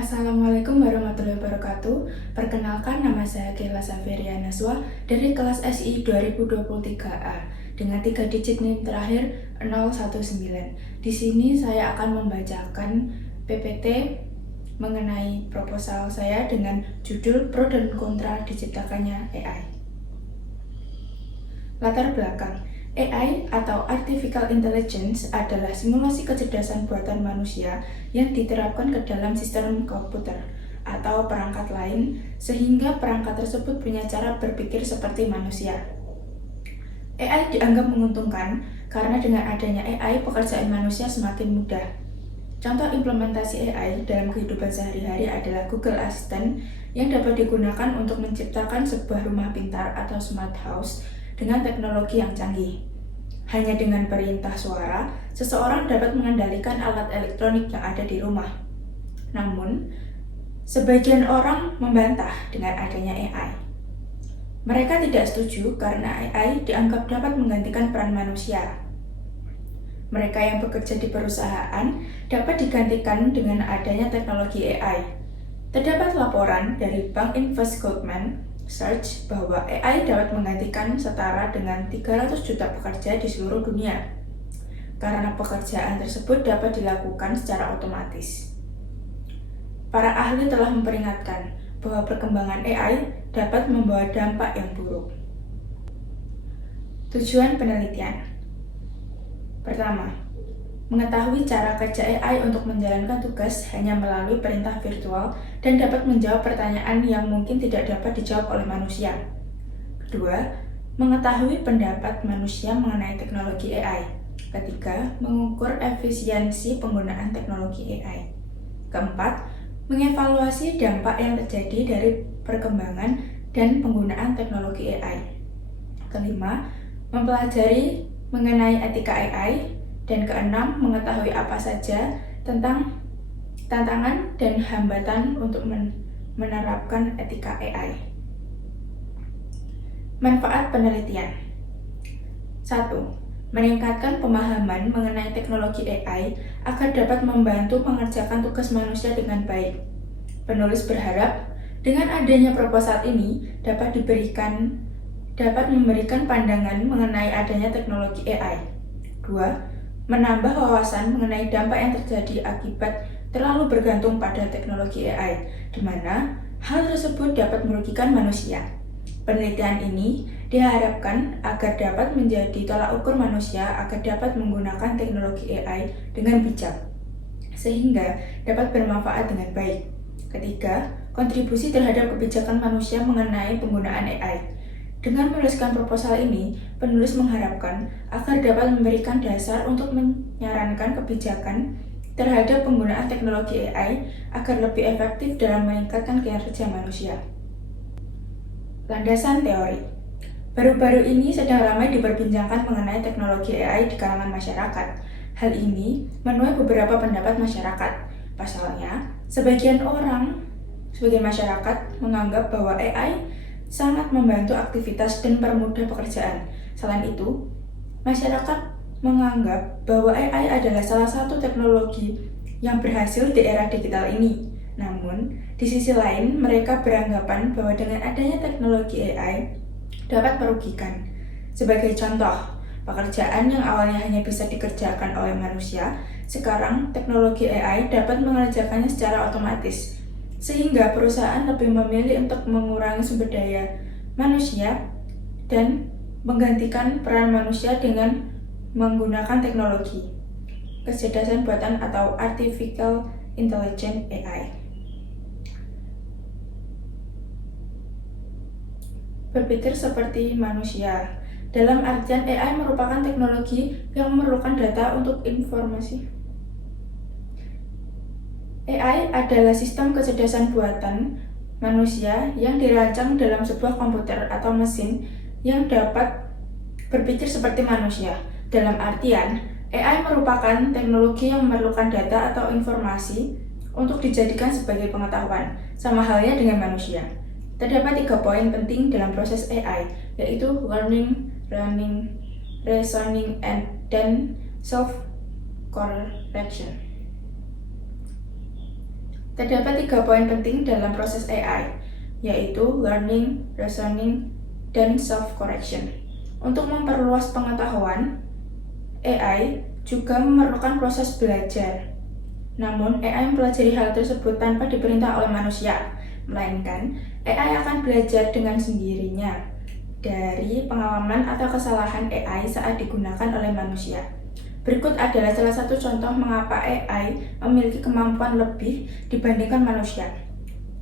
Assalamualaikum warahmatullahi wabarakatuh. Perkenalkan, nama saya Kela Saveria Naswa dari kelas SI 2023A dengan 3 digit NIM terakhir 019. Di sini saya akan membacakan PPT mengenai proposal saya dengan judul Pro dan Kontra diciptakannya AI. Latar belakang, AI atau Artificial Intelligence adalah simulasi kecerdasan buatan manusia yang diterapkan ke dalam sistem komputer atau perangkat lain sehingga perangkat tersebut punya cara berpikir seperti manusia. AI dianggap menguntungkan karena dengan adanya AI pekerjaan manusia semakin mudah. Contoh implementasi AI dalam kehidupan sehari-hari adalah Google Assistant yang dapat digunakan untuk menciptakan sebuah rumah pintar atau smart house dengan teknologi yang canggih. Hanya dengan perintah suara, seseorang dapat mengendalikan alat elektronik yang ada di rumah. Namun, sebagian orang membantah dengan adanya AI. Mereka tidak setuju karena AI dianggap dapat menggantikan peran manusia. Mereka yang bekerja di perusahaan dapat digantikan dengan adanya teknologi AI. Terdapat laporan dari Bank Invest Goldman Sachs bahwa AI dapat menggantikan setara dengan 300 juta pekerja di seluruh dunia, karena pekerjaan tersebut dapat dilakukan secara otomatis. Para ahli telah memperingatkan bahwa perkembangan AI dapat membawa dampak yang buruk. Tujuan penelitian. Pertama, mengetahui cara kerja AI untuk menjalankan tugas hanya melalui perintah virtual dan dapat menjawab pertanyaan yang mungkin tidak dapat dijawab oleh manusia. Kedua, mengetahui pendapat manusia mengenai teknologi AI. Ketiga, mengukur efisiensi penggunaan teknologi AI. Keempat, mengevaluasi dampak yang terjadi dari perkembangan dan penggunaan teknologi AI. Kelima, mempelajari mengenai etika AI. Dan keenam, mengetahui apa saja tentang tantangan dan hambatan untuk menerapkan etika AI. Manfaat penelitian. 1. Meningkatkan pemahaman mengenai teknologi AI agar dapat membantu mengerjakan tugas manusia dengan baik. Penulis berharap dengan adanya proposal ini dapat memberikan pandangan mengenai adanya teknologi AI. 2. Menambah wawasan mengenai dampak yang terjadi akibat terlalu bergantung pada teknologi AI, di mana hal tersebut dapat merugikan manusia. Penelitian ini diharapkan agar dapat menjadi tolak ukur manusia agar dapat menggunakan teknologi AI dengan bijak, sehingga dapat bermanfaat dengan baik. Ketiga, kontribusi terhadap kebijakan manusia mengenai penggunaan AI. Dengan menuliskan proposal ini, penulis mengharapkan agar dapat memberikan dasar untuk menyarankan kebijakan terhadap penggunaan teknologi AI agar lebih efektif dalam meningkatkan kinerja manusia. Landasan teori. Baru-baru ini sedang ramai diperbincangkan mengenai teknologi AI di kalangan masyarakat. Hal ini menuai beberapa pendapat masyarakat. Pasalnya, sebagian masyarakat menganggap bahwa AI sangat membantu aktivitas dan mempermudah pekerjaan. Selain itu, masyarakat menganggap bahwa AI adalah salah satu teknologi yang berhasil di era digital ini. Namun, di sisi lain, mereka beranggapan bahwa dengan adanya teknologi AI dapat merugikan. Sebagai contoh, pekerjaan yang awalnya hanya bisa dikerjakan oleh manusia, sekarang teknologi AI dapat mengerjakannya secara otomatis, sehingga perusahaan lebih memilih untuk mengurangi sumber daya manusia dan menggantikan peran manusia dengan menggunakan teknologi kecerdasan buatan atau Artificial Intelligence AI. Berpikir seperti manusia. Dalam artian AI merupakan teknologi yang memerlukan data untuk informasi. AI adalah sistem kecerdasan buatan manusia yang dirancang dalam sebuah komputer atau mesin yang dapat berpikir seperti manusia. Dalam artian, AI merupakan teknologi yang memerlukan data atau informasi untuk dijadikan sebagai pengetahuan, sama halnya dengan manusia. Terdapat 3 poin penting dalam proses AI, yaitu learning, reasoning, dan self-correction. Terdapat 3 poin penting dalam proses AI, yaitu learning, reasoning, dan self-correction. Untuk memperluas pengetahuan, AI juga memerlukan proses belajar. Namun, AI mempelajari hal tersebut tanpa diperintah oleh manusia, melainkan AI akan belajar dengan sendirinya dari pengalaman atau kesalahan AI saat digunakan oleh manusia. Berikut adalah salah satu contoh mengapa AI memiliki kemampuan lebih dibandingkan manusia.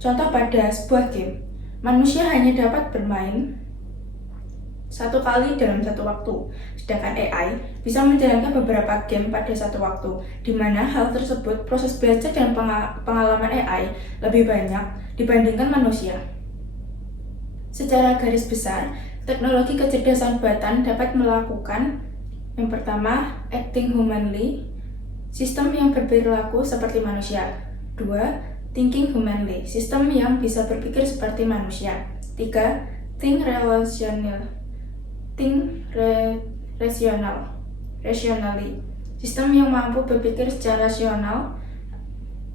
Contoh pada sebuah game, manusia hanya dapat bermain 1 kali dalam 1 waktu, sedangkan AI bisa menjalankan beberapa game pada 1 waktu, di mana hal tersebut proses belajar dan pengalaman AI lebih banyak dibandingkan manusia. Secara garis besar, teknologi kecerdasan buatan dapat melakukan yang pertama, acting humanly, sistem yang berperilaku seperti manusia. 2. Thinking humanly, sistem yang bisa berpikir seperti manusia. 3. Think rationally, sistem yang mampu berpikir secara rasional.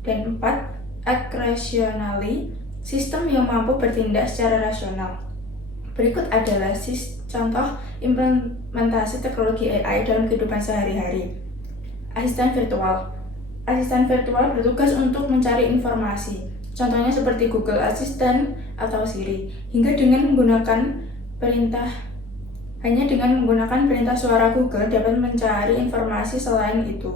Dan 4. Act rationally, sistem yang mampu bertindak secara rasional. Berikut adalah contoh implementasi teknologi AI dalam kehidupan sehari-hari. Asisten virtual. Asisten virtual bertugas untuk mencari informasi. Contohnya seperti Google Assistant atau Siri. Hanya dengan menggunakan perintah suara Google dapat mencari informasi selain itu.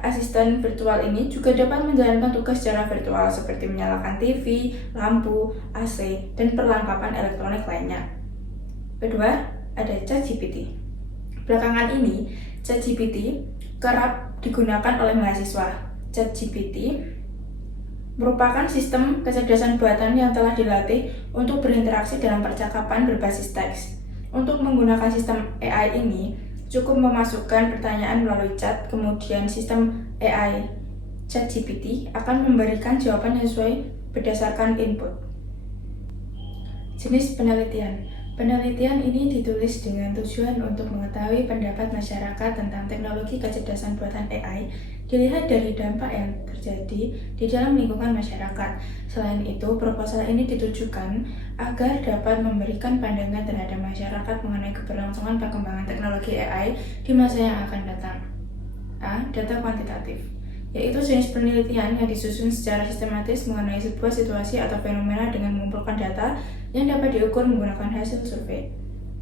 Asisten virtual ini juga dapat menjalankan tugas secara virtual seperti menyalakan TV, lampu, AC, dan perlengkapan elektronik lainnya. Kedua, ada ChatGPT. Belakangan ini, ChatGPT kerap digunakan oleh mahasiswa. ChatGPT merupakan sistem kecerdasan buatan yang telah dilatih untuk berinteraksi dalam percakapan berbasis teks. Untuk menggunakan sistem AI ini, cukup memasukkan pertanyaan melalui chat, kemudian sistem AI ChatGPT akan memberikan jawaban yang sesuai berdasarkan input. Jenis penelitian. Penelitian ini ditulis dengan tujuan untuk mengetahui pendapat masyarakat tentang teknologi kecerdasan buatan AI, dilihat dari dampak yang terjadi di dalam lingkungan masyarakat. Selain itu, proposal ini ditujukan agar dapat memberikan pandangan terhadap masyarakat mengenai keberlangsungan perkembangan teknologi AI di masa yang akan datang. A. Data kuantitatif, yaitu jenis penelitian yang disusun secara sistematis mengenai sebuah situasi atau fenomena dengan mengumpulkan data yang dapat diukur menggunakan hasil survei.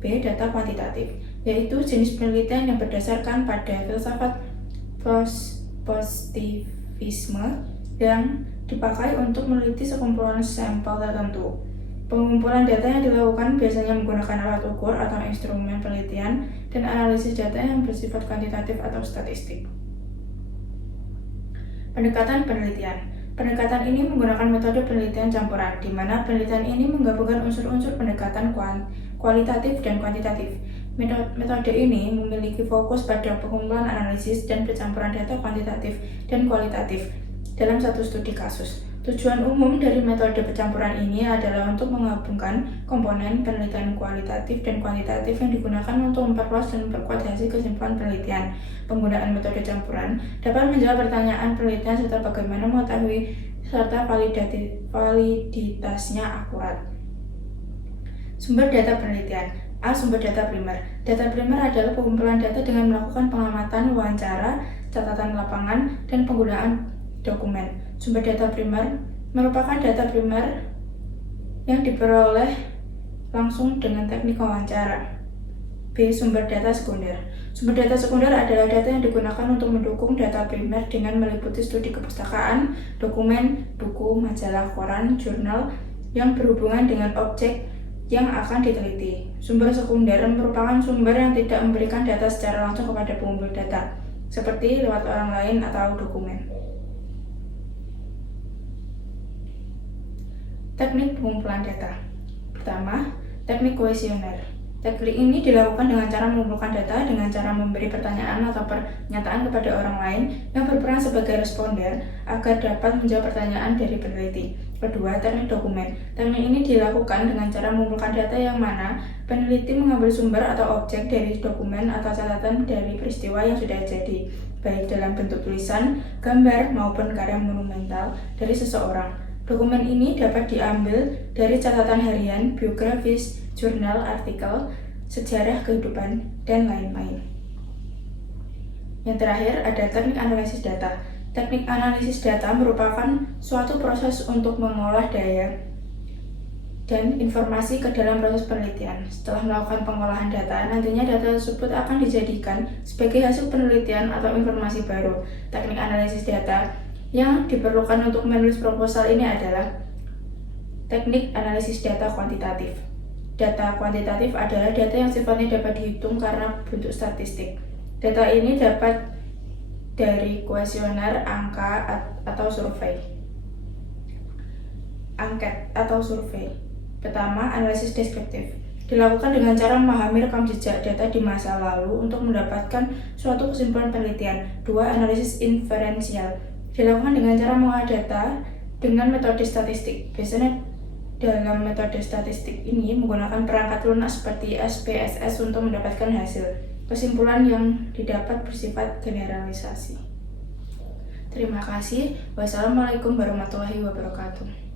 B. Data kuantitatif, yaitu jenis penelitian yang berdasarkan pada filsafat positivisme yang dipakai untuk meneliti sekumpulan sampel tertentu. Pengumpulan data yang dilakukan biasanya menggunakan alat ukur atau instrumen penelitian dan analisis data yang bersifat kuantitatif atau statistik. Pendekatan penelitian. Pendekatan ini menggunakan metode penelitian campuran, di mana penelitian ini menggabungkan unsur-unsur pendekatan kualitatif dan kuantitatif. Metode ini memiliki fokus pada pengumpulan analisis dan pencampuran data kuantitatif dan kualitatif dalam satu studi kasus. Tujuan umum dari metode pencampuran ini adalah untuk menggabungkan komponen penelitian kualitatif dan kuantitatif yang digunakan untuk memperluas dan memperkuat hasil kesimpulan penelitian. Penggunaan metode campuran dapat menjawab pertanyaan penelitian serta bagaimana mengetahui serta validitasnya akurat. Sumber data penelitian. A. Sumber data primer. Data primer adalah pengumpulan data dengan melakukan pengamatan, wawancara, catatan lapangan, dan penggunaan dokumen. Sumber data primer merupakan data primer yang diperoleh langsung dengan teknik wawancara. B. Sumber data sekunder. Sumber data sekunder adalah data yang digunakan untuk mendukung data primer dengan meliputi studi kepustakaan, dokumen, buku, majalah, koran, jurnal yang berhubungan dengan objek yang akan diteliti. Sumber sekunder merupakan sumber yang tidak memberikan data secara langsung kepada pengumpul data, seperti lewat orang lain atau dokumen. Teknik pengumpulan data. Pertama, teknik kuesioner. Teknik ini dilakukan dengan cara mengumpulkan data dengan cara memberi pertanyaan atau pernyataan kepada orang lain yang berperan sebagai responder agar dapat menjawab pertanyaan dari peneliti. Kedua, teknik dokumen. Teknik ini dilakukan dengan cara mengumpulkan data yang mana peneliti mengambil sumber atau objek dari dokumen atau catatan dari peristiwa yang sudah jadi. baik dalam bentuk tulisan, gambar, maupun karya monumental dari seseorang. Dokumen ini dapat diambil dari catatan harian, biografis, jurnal, artikel, sejarah kehidupan, dan lain-lain. Yang terakhir ada teknik analisis data. Teknik analisis data merupakan suatu proses untuk mengolah data dan informasi ke dalam proses penelitian. Setelah melakukan pengolahan data, nantinya data tersebut akan dijadikan sebagai hasil penelitian atau informasi baru. Teknik analisis data yang diperlukan untuk menulis proposal ini adalah teknik analisis data kuantitatif. Data kuantitatif adalah data yang sifatnya dapat dihitung karena bentuk statistik. Data ini dapat dari kuesioner, angka, atau survei. Angket atau survei. Pertama, analisis deskriptif. Dilakukan dengan cara memahami rekam jejak data di masa lalu untuk mendapatkan suatu kesimpulan penelitian. Dua, analisis inferensial. Dilakukan dengan cara mengolah data dengan metode statistik. Biasanya dalam metode statistik ini menggunakan perangkat lunak seperti SPSS untuk mendapatkan hasil. Kesimpulan yang didapat bersifat generalisasi. Terima kasih. Wassalamualaikum warahmatullahi wabarakatuh.